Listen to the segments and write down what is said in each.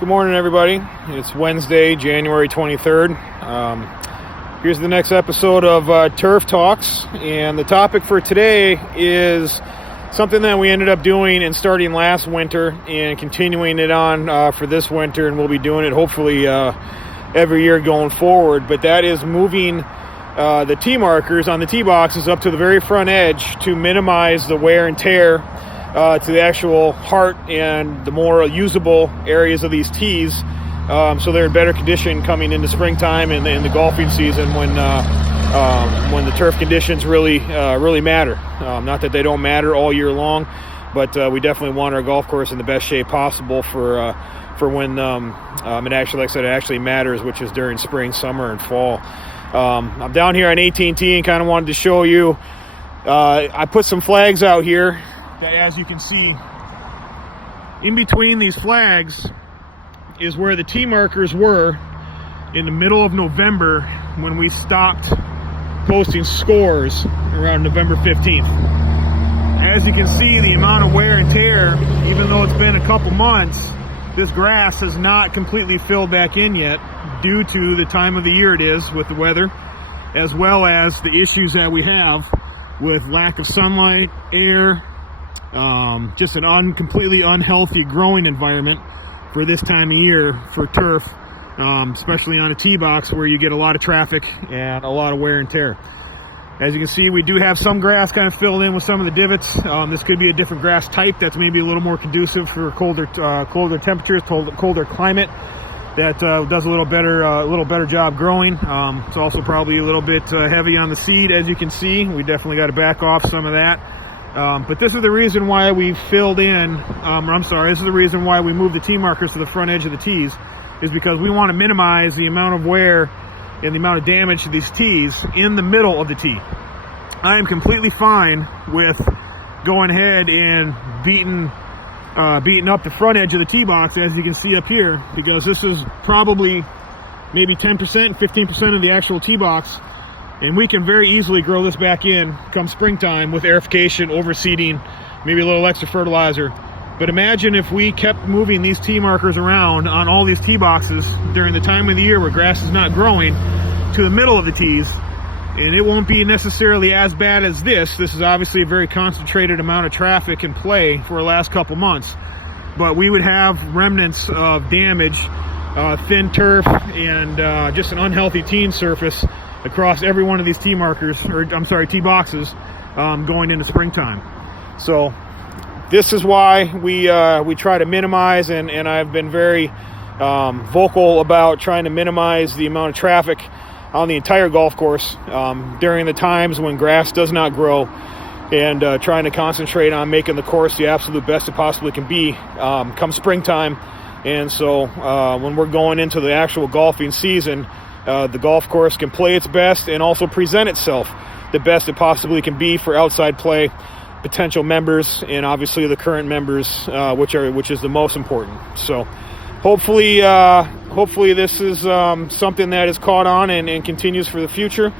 Good morning, everybody. It's Wednesday, January 23rd. Here's the next episode of Turf Talks, and the topic for today is something that we ended up doing and starting last winter and continuing it on for this winter, and we'll be doing it hopefully every year going forward. But that is moving the tee markers on the tee boxes up to the very front edge to minimize the wear and tear to the actual heart and the more usable areas of these tees, so they're in better condition coming into springtime and the golfing season when the turf conditions really matter. Not that they don't matter all year long, but we definitely want our golf course in the best shape possible for when it actually matters, which is during spring, summer, and fall. I'm down here on AT&T and kind of wanted to show you. I put some flags out here. That, as you can see, in between these flags is where the tee markers were in the middle of November when we stopped posting scores around November 15th. As you can see, the amount of wear and tear, even though it's been a couple months, this grass has not completely filled back in yet due to the time of the year it is with the weather, as well as the issues that we have with lack of sunlight, air, just an completely unhealthy growing environment for this time of year for turf, especially on a tee box where you get a lot of traffic and a lot of wear and tear. As you can see, we do have some grass kind of filled in with some of the divots. This could be a different grass type that's maybe a little more conducive for colder temperatures, colder climate, that does a little better job growing. It's also probably a little bit heavy on the seed, as you can see. We definitely got to back off some of that. But this is the reason why we this is the reason why we moved the tee markers to the front edge of the tees, is because we want to minimize the amount of wear and the amount of damage to these tees in the middle of the tee. I am completely fine with going ahead and beating up the front edge of the tee box, as you can see up here, because this is probably maybe 10%, 15% of the actual tee box. And we can very easily grow this back in come springtime with aerification, overseeding, maybe a little extra fertilizer. But imagine if we kept moving these tee markers around on all these tee boxes during the time of the year where grass is not growing to the middle of the tees. And it won't be necessarily as bad as this. This is obviously a very concentrated amount of traffic and play for the last couple months. But we would have remnants of damage, thin turf, and just an unhealthy teen surface across every one of these tee boxes going into springtime. So this is why we try to minimize, and I've been very vocal about trying to minimize the amount of traffic on the entire golf course during the times when grass does not grow, and trying to concentrate on making the course the absolute best it possibly can be come springtime. And so when we're going into the actual golfing season, the golf course can play its best and also present itself the best it possibly can be for outside play, potential members, and obviously the current members, which is the most important. So hopefully this is something that is caught on and continues for the future,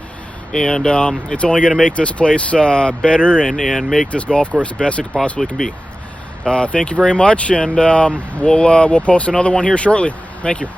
and it's only going to make this place better and make this golf course the best it possibly can be. Thank you very much, and we'll post another one here shortly. Thank you.